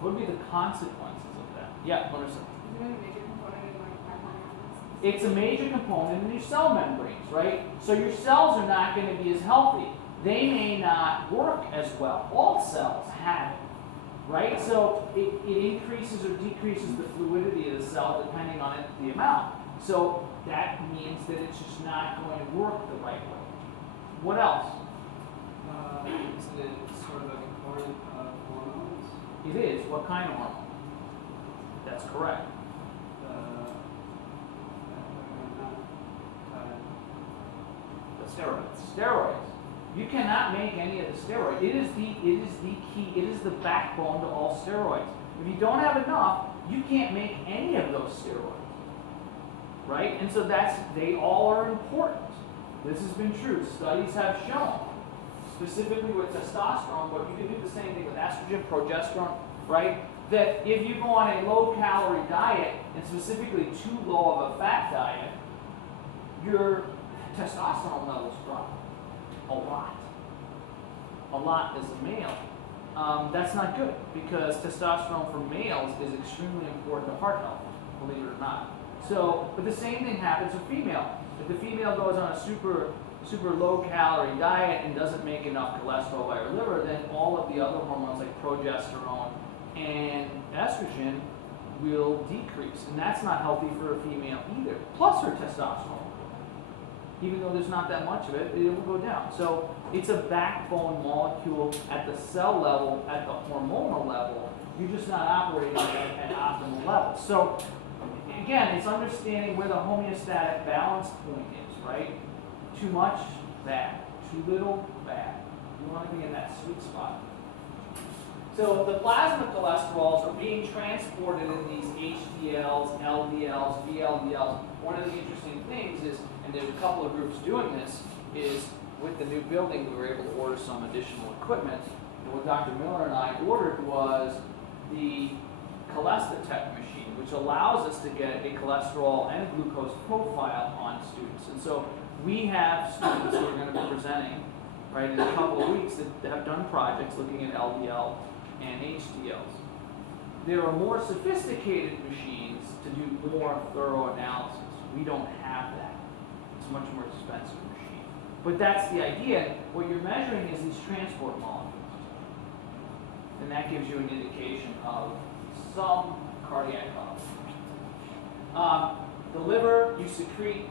What would be the consequences of that? Yeah, Marissa. It's a major component in your cell membranes, right? So your cells are not going to be as healthy. They may not work as well. All cells have it, right? So it increases or decreases the fluidity of the cell depending on the amount. So that means that it's just not going to work the right way. What else? Isn't it sort of a component of hormones? It is. What kind of hormone? That's correct. Steroids. You cannot make any of the steroids. It is the key. It is the backbone to all steroids. If you don't have enough, you can't make any of those steroids, right? And so they all are important. This has been true. Studies have shown, specifically with testosterone, but you can do the same thing with estrogen, progesterone, right? That if you go on a low-calorie diet, and specifically too low of a fat diet, your testosterone levels drop a lot. A lot as a male. That's not good because testosterone for males is extremely important to heart health, believe it or not. So, but the same thing happens with female. If the female goes on a super low-calorie diet and doesn't make enough cholesterol by her liver, then all of the other hormones like progesterone and estrogen will decrease, and that's not healthy for a female either. Plus her testosterone. even though there's not that much of it, it will go down. So it's a backbone molecule at the cell level, at the hormonal level. You're just not operating at optimal levels. So again, it's understanding where the homeostatic balance point is, right? Too much, bad. Too little, bad. You want to be in that sweet spot. So the plasma cholesterols are being transported in these HDLs, LDLs, VLDLs. One of the interesting things is, and there's a couple of groups doing this, is with the new building we were able to order some additional equipment. And what Dr. Miller and I ordered was the Cholestatech machine, which allows us to get a cholesterol and glucose profile on students. And so we have students who are going to be presenting, right, in a couple of weeks that have done projects looking at LDL and HDLs. There are more sophisticated machines to do more thorough analysis. We don't have that. It's a much more expensive machine. But that's the idea. What you're measuring is these transport molecules. And that gives you an indication of some cardiac health. The liver, you secrete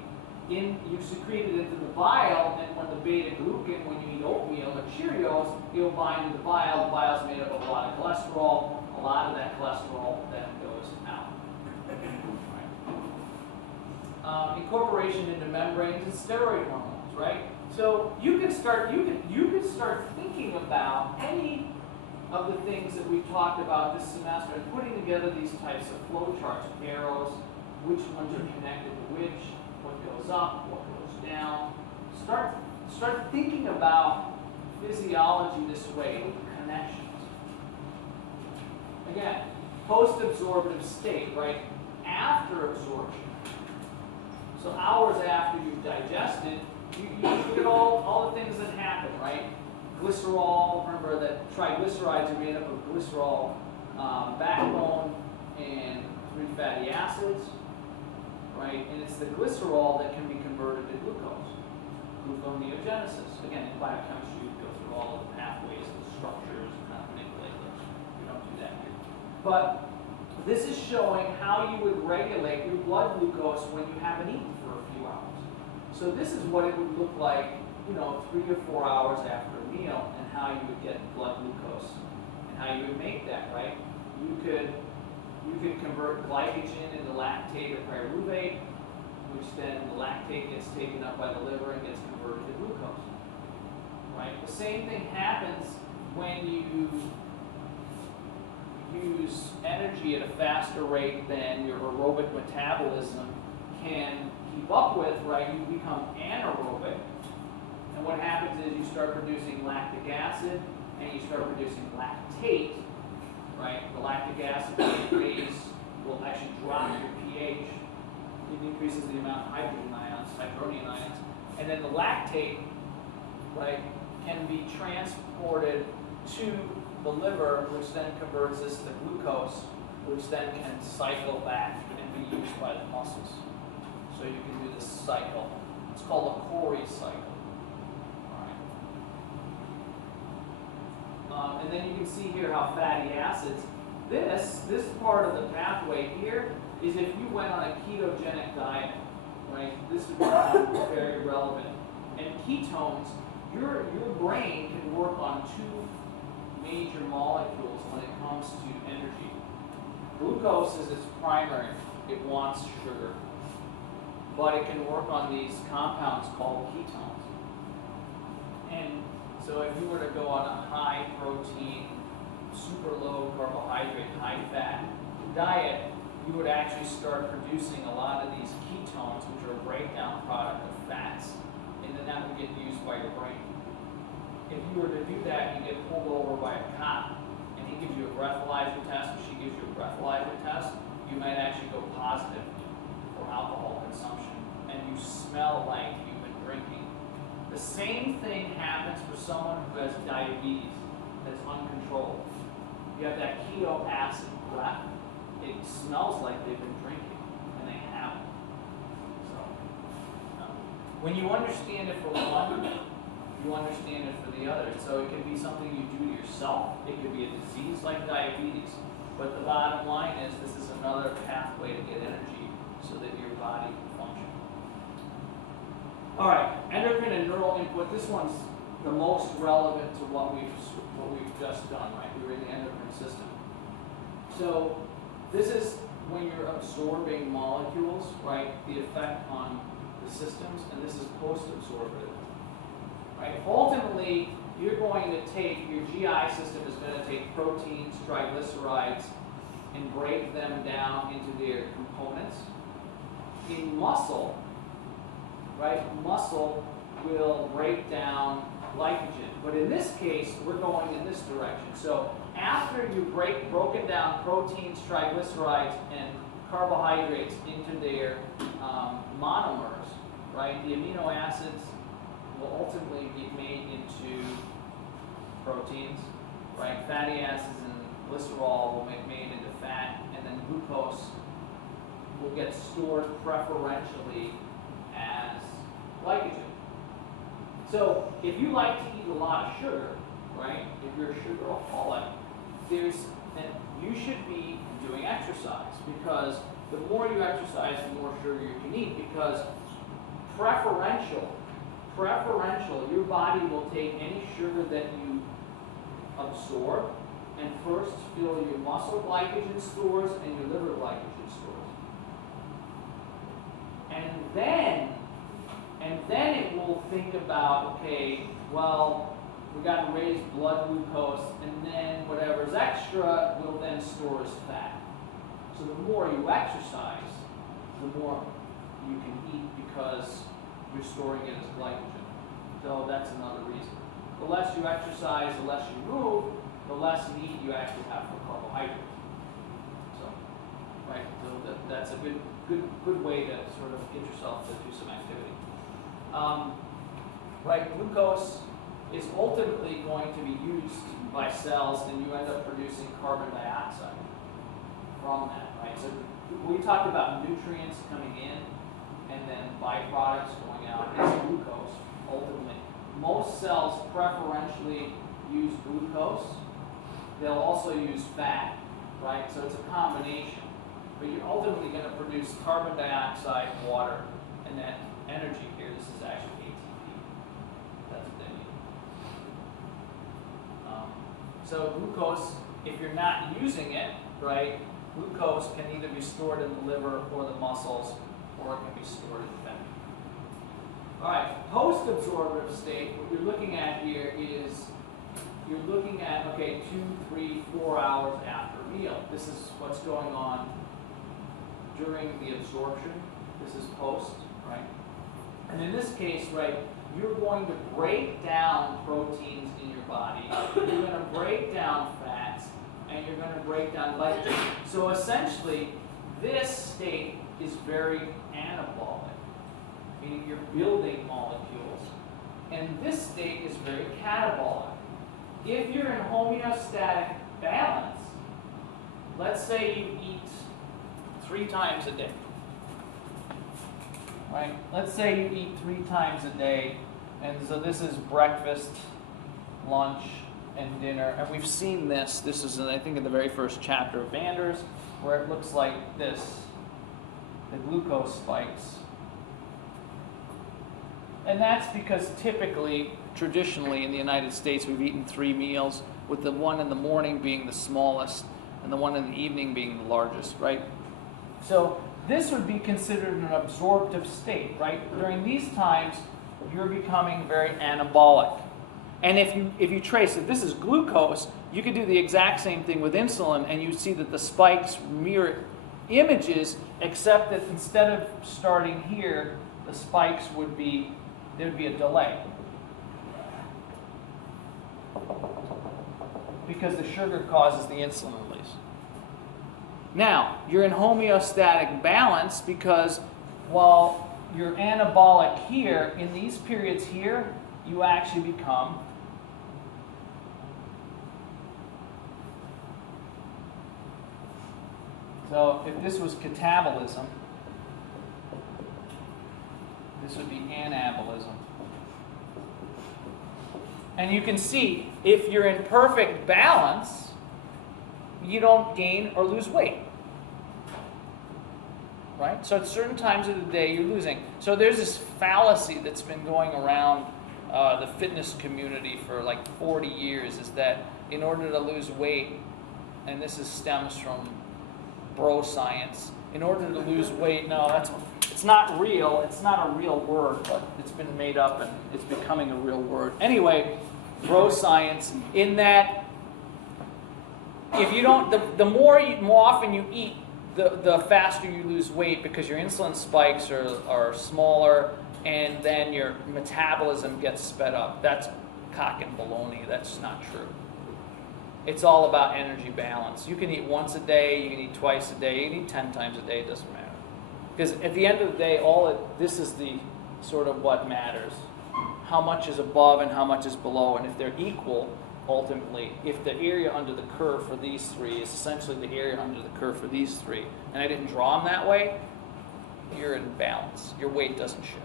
it into the bile, and when the beta glucan, when you eat oatmeal or Cheerios, it'll bind to the bile. The bile's made up of a lot of cholesterol. A lot of that cholesterol then goes out. Right. Incorporation into membranes and steroid hormones, right? So you can start thinking about any of the things that we've talked about this semester and putting together these types of flow charts, arrows, which ones are connected to which, what goes up, what goes down. Start thinking about physiology this way with connections. Again, post-absorptive state, right? After absorption. So hours after you've digested, you look at all the things that happen, right? Glycerol, remember that triglycerides are made up of glycerol backbone and 3 fatty acids, right? And it's the glycerol that can be converted to glucose. Gluconeogenesis. Again, in biochemistry, you go through all of the pathways, the structures, and how to manipulate those. We don't do that here. But this is showing how you would regulate your blood glucose when you haven't eaten for a few hours. So this is what it would look like, 3 or 4 hours after a meal, and how you would get blood glucose, and how you would make that, right? You could convert glycogen into lactate or pyruvate, which then the lactate gets taken up by the liver and gets converted to glucose, right? The same thing happens when you use energy at a faster rate than your aerobic metabolism can keep up with, right? You become anaerobic. And what happens is you start producing lactic acid and you start producing lactate, right? The lactic acid will actually drop your pH. It increases the amount of hydronium ions. And then the lactate, right, can be transported to the liver, which then converts this to glucose, which then can cycle back and be used by the muscles. So you can do this cycle. It's called a Cori cycle. And then you can see here how fatty acids, this part of the pathway here is if you went on a ketogenic diet, right? This would be very relevant. And ketones, your brain can work on 2 major molecules when it comes to energy. Glucose is its primary. It wants sugar. But it can work on these compounds called ketones. And so if you were to go on a high protein, super low carbohydrate, high fat diet, you would actually start producing a lot of these ketones, which are a breakdown product of fats, and then that would get used by your brain. If you were to do that, you get pulled over by a cop, and he gives you a breathalyzer test, or she gives you a breathalyzer test, you might actually go positive for alcohol consumption, and you smell like you've been drinking. The same thing happens for someone who has diabetes that's uncontrolled. You have that keto acid breath. It smells like they've been drinking, and they haven't. So, when you understand it for one, you understand it for the other. So it can be something you do to yourself. It could be a disease like diabetes. But the bottom line is this is another pathway to get energy so that your body can function. All right, endocrine and neural input. This one's the most relevant to what we've just done, right? We were in the endocrine system. So this is when you're absorbing molecules, right? The effect on the systems, and this is post-absorptive, right? Ultimately, you're going to take, your GI system is going to take proteins, triglycerides, and break them down into their components. In muscle, right, muscle will break down glycogen. But in this case, we're going in this direction. So after you've broken down proteins, triglycerides, and carbohydrates into their monomers, right, the amino acids will ultimately be made into proteins, right? Fatty acids and glycerol will be made into fat, and then glucose will get stored preferentially as glycogen. So if you like to eat a lot of sugar, right, if you're a sugaraholic, you should be doing exercise, because the more you exercise, the more sugar you can eat, because preferential, your body will take any sugar that you absorb and first fill your muscle glycogen stores and your liver glycogen stores. And then it will think about, okay, well, we got to raise blood glucose, and then whatever's extra will then store as fat. So the more you exercise, the more you can eat, because you're storing it as glycogen. So that's another reason. The less you exercise, the less you move, the less need you actually have for carbohydrates. So, right, so that's a good way to sort of get yourself to do some activity. Right, glucose is ultimately going to be used by cells, and you end up producing carbon dioxide from that, right? So we talked about nutrients coming in and then byproducts going out. It's glucose, ultimately. Most cells preferentially use glucose. They'll also use fat, right? So it's a combination. But you're ultimately going to produce carbon dioxide, water, and then energy here. This is actually ATP. That's what they need. So glucose, if you're not using it, right, glucose can either be stored in the liver or the muscles, or it can be stored in fat. All right, post-absorptive state, what you're looking at here is, you're looking at, okay, 2, 3, 4 hours after a meal. This is what's going on during the absorption. This is post, right? And in this case, right, you're going to break down proteins in your body. You're going to break down fats, and you're going to break down glycogen. So essentially, this state is very anabolic, meaning you're building molecules. And this state is very catabolic. If you're in homeostatic balance, let's say you eat 3 times a day. Right? Let's say you eat 3 times a day, and so this is breakfast, lunch, and dinner. And we've seen this. This is, I think, in the very first chapter of Vander's, where it looks like this. The glucose spikes. And that's because typically, traditionally in the United States, we've eaten 3 meals, with the one in the morning being the smallest and the one in the evening being the largest, right? So this would be considered an absorptive state, right? During these times, you're becoming very anabolic. And if you trace it, this is glucose, you could do the exact same thing with insulin, and you see that the spikes mirror images, except that instead of starting here, the spikes would be, there would be a delay. Because the sugar causes the insulin release. Now, you're in homeostatic balance because while you're anabolic here, in these periods here, you actually become so if this was catabolism, this would be anabolism. And you can see, if you're in perfect balance, you don't gain or lose weight. right? So at certain times of the day, you're losing. So there's this fallacy that's been going around the fitness community for like 40 years, is that in order to lose weight, and this stems from bro science, in order to lose weight, it's not real. It's not a real word, but it's been made up and it's becoming a real word. Anyway, bro science, in that if you don't, the more often you eat, the faster you lose weight, because your insulin spikes are smaller, and then your metabolism gets sped up. That's cock and baloney. That's not true. It's all about energy balance. You can eat once a day, you can eat twice a day, you can eat 10 times a day, it doesn't matter. Because at the end of the day, this is the sort of what matters. How much is above and how much is below, and if they're equal, ultimately, if the area under the curve for these three is essentially the area under the curve for these three, and I didn't draw them that way, you're in balance. Your weight doesn't shift.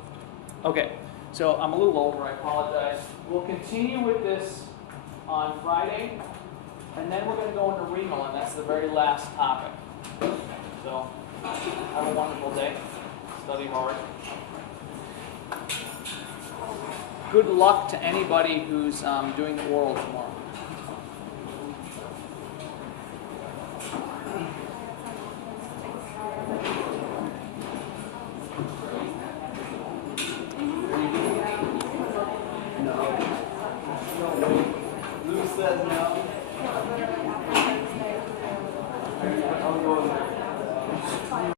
Okay, so I'm a little over, I apologize. We'll continue with this on Friday, and then we're going to go into renal, and that's the very last topic. So, have a wonderful day. Study hard. Good luck to anybody who's doing the oral tomorrow. Lou says no.